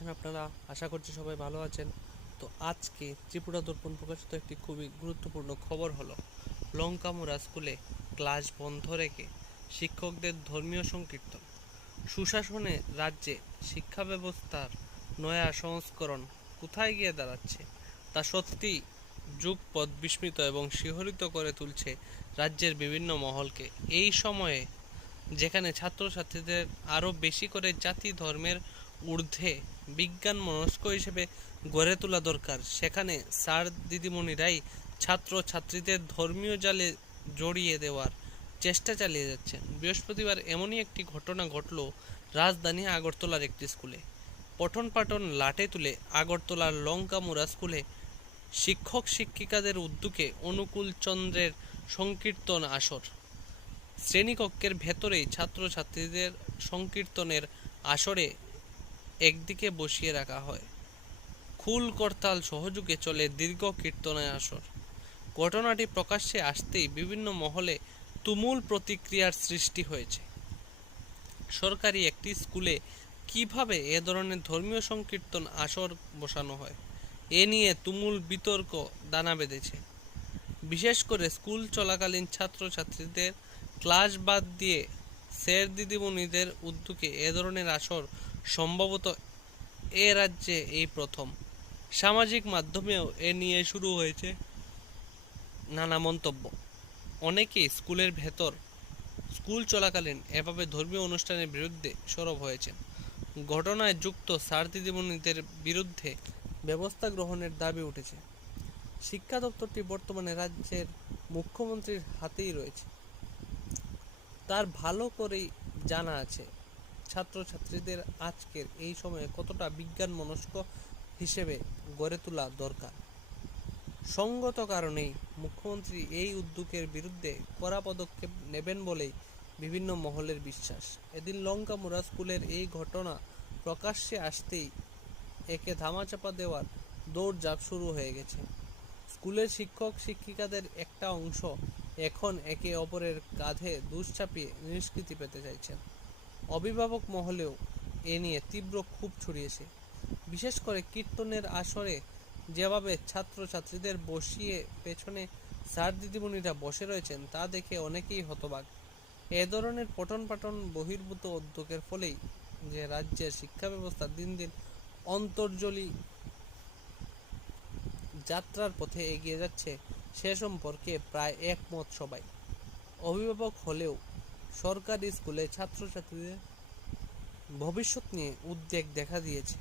আছেন আপনারা? আশা করছি সবাই ভালো আছেন। তো আজকে ত্রিপুরা দর্পণ প্রকাশিত একটি খুবই গুরুত্বপূর্ণ খবর হলো লঙ্কামুরা স্কুলে ক্লাস বন্ধ রেখে শিক্ষকদের ধর্মীয় সংকীর্তন। সুশাসনে রাজ্যে শিক্ষা ব্যবস্থার নয়া সংস্করণ কোথায় গিয়ে দাঁড়াচ্ছে, তা সত্যি যুগপৎ বিস্মিত এবং শিহরিত করে তুলছে রাজ্যের বিভিন্ন মহলকে। এই সময়ে যেখানে ছাত্রছাত্রীদের আরও বেশি করে জাতি ধর্মের ঊর্ধ্বে বিজ্ঞান মনস্ক হিসেবে গড়ে তোলা দরকার। সেখানে স্যার দিদিমণিরাই ছাত্র ছাত্রীদের ধর্মীয় জালে জড়িয়ে দেওয়ার চেষ্টা চালিয়ে যাচ্ছেন। বৃহস্পতিবার এমনই একটি ঘটনা ঘটল রাজধানী আগরতলার একটি স্কুলে। পঠন পাঠন লাটে তুলে আগরতলার লঙ্কামুরা স্কুলে শিক্ষক শিক্ষিকাদের উদ্যোগে অনুকূল চন্দ্রের সংকীর্তন আসর। শ্রেণীকক্ষের ভেতরেই ছাত্রছাত্রীদের সংকীর্তনের আসরে একদিকে বসিয়ে রাখা হয়। খুল করতাল সহযোগে চলে দীর্ঘ কীর্তনের আসর ঘটনাটি প্রকাশ্যে আসতেই বিভিন্ন মহলে তুমুল প্রতিক্রিয়ার সৃষ্টি হয়েছে। সরকারি একটি স্কুলে কীভাবে এ ধরনের ধর্মীয় সংকীর্তন আসর বসানো হয়, এ নিয়ে তুমুল বিতর্ক দানা বেঁধেছে। বিশেষ করে স্কুল চলাকালীন ছাত্রছাত্রীদের ক্লাস বাদ দিয়ে স্যার দিদিমণিদের উদ্যোগে এ ধরনের আসর সম্ভবত এ রাজ্যে এই প্রথম। সামাজিক মাধ্যমেও এ নিয়ে শুরু হয়েছে নানা মন্তব্য। অনেকেই স্কুলের ভেতর স্কুল চলাকালীন এভাবে ধর্মীয় অনুষ্ঠানের বিরুদ্ধে সরব হয়েছেন। ঘটনায় যুক্ত স্যার দিদিমণিদের বিরুদ্ধে ব্যবস্থা গ্রহণের দাবি উঠেছে। শিক্ষা দপ্তরটি বর্তমানে রাজ্যের মুখ্যমন্ত্রীর হাতেই রয়েছে। তার ভালো করেই জানা আছে ছাত্রছাত্রীদের আজকের এই সময়ে কতটা বিজ্ঞান মনস্ক হিসেবে গড়ে তোলা দরকার? সঙ্গত কারণেই মুখ্যমন্ত্রী এই উদ্যোগের বিরুদ্ধে কড়া পদক্ষেপ নেবেন বলেই বিভিন্ন মহলের বিশ্বাস। এদিন লঙ্কামুরা স্কুলের এই ঘটনা প্রকাশ্যে আসতেই একে ধামাচাপা দেওয়ার দৌড়ঝাঁপ শুরু হয়ে গেছে। স্কুলের শিক্ষক শিক্ষিকাদের একটা অংশ এখন একে অপরের কাঁধে দুষ চাপিয়ে নিষ্কৃতি পেতে চাইছেন। অভিভাবক মহলেও এ নিয়ে তীব্র ক্ষোভ ছড়িয়েছে। বিশেষ করে কীর্তনের আসরে যেভাবে ছাত্রছাত্রীদের বসিয়ে পেছনে স্যার দিদিমণিরা বসে রয়েছেন, তা দেখে অনেকেই হতবাক। এ ধরনের পঠন পাঠন বহির্ভূত উদ্যোগের ফলেই যে রাজ্যের শিক্ষা ব্যবস্থা দিন দিন অন্তর্জলি যাত্রার পথে এগিয়ে যাচ্ছে, সে সম্পর্কে প্রায় একমত সবাই। অভিভাবক হলেও সরকারি স্কুলে ছাত্রছাত্রীদের ভবিষ্যৎ নিয়ে উদ্বেগ দেখা দিয়েছে।